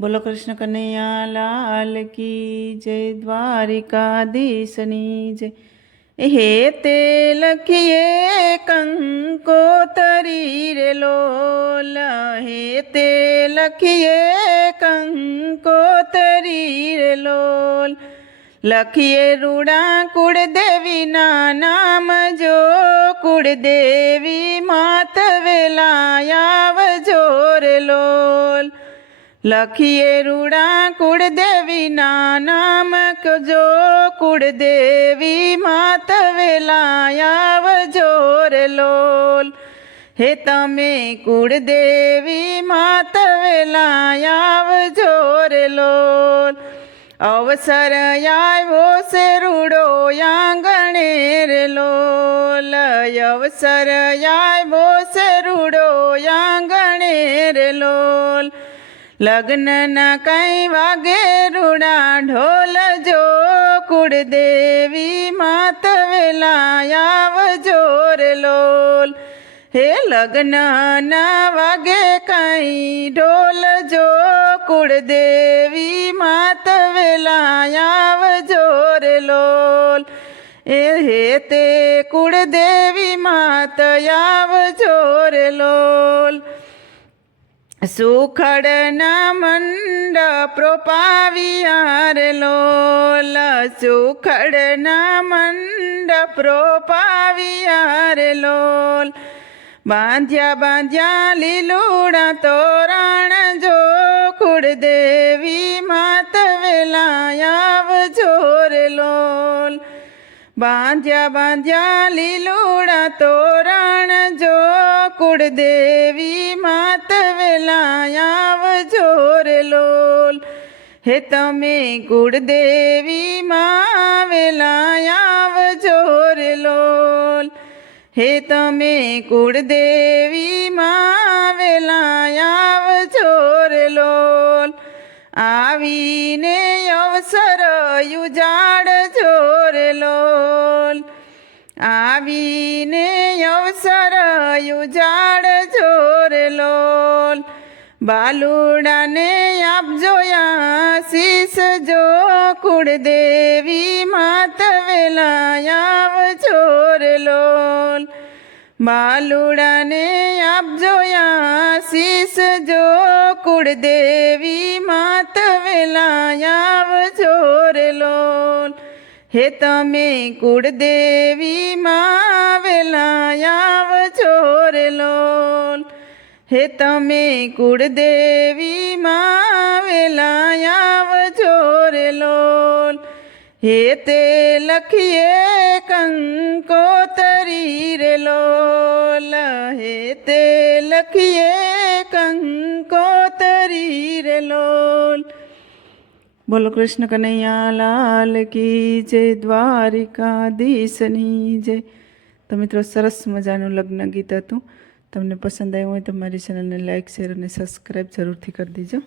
बोलो कृष्ण कन्हैया लाल की जय द्वारिकाधीशनी जय। हे ते लखिए कंकोतरी रे लोल, हे ते लखिए कंकोतरी रे लोल। लखिए रूड़ा कुड़देवी ना नाम जो, कुड़देवी मात वेलायाव जोर लोल। लखिए रूड़ा कुड़देवी ना नाम जो, कुड़देवी मात वेलायाव जोर लोल। हे तमे कुड़देवी मात वेलायाव जोर लोल। अवसर आव्यो से रूड़ो आंगणे रे लोल, अवसर आव्यो से रूड़ो आंगणे रे लोल। लग्न न कई वागे रूड़ा ढोल जो, कुड़देवी मात वेलायाव जोर लोल। हे लग्न न वागे कई ढोल जो, कुड़देवी मात वेलायाव जोर लोल। हे ते कुड़देवी मात याव जोर लोल। सुखड़ न मंडप रोपावियार लोल, सुखड़ न मंडप रोपावियार लोल। बांध्या बांध्या लीलूड़ा तोरण जो, कुड़देवी मात वेलायाव जोर लोल। बांध्या बांध्या लीलूड़ा तोरण जो, कुड़देवी मात वेलायाव जोर लोल। हे तमे कुड़देवी मां वेलायाव जोर लोल। हे तमे कुड़देवी मां वेलायाव जोर लोल। आवीने अवसर युजाड़ जोर लोल, आवीने अवसर युजाड़ जोर लोल। बालूड़ा ने आपजो आशीष जो, कुड़देवी मात वेलायाव जोर लोल। बालूड़ा ने आपजो आशीष जो, कुड़देवी मात वेलायाव जोर लोल। हे तमे कुड़देवी मां वेलायाव जोर लोल। हे तमे कुड़देवी मां वेलायाव जोर लोल। हे ते लखिए कंकोतरी रे लोल, हे ते लखिए कंकोतरी रे लोल। बोलो कृष्ण कन्हैया लाल की जय द्वारिकाधीशनी जय। तो मित्रों सरस मजाનું લગ્ન ગીત હતું। તમને પસંદ આવ્યું હોય તો મારી ચેનલને લાઇક શેર અને સબસ્ક્રાઈબ જરૂરથી કરી દેજો।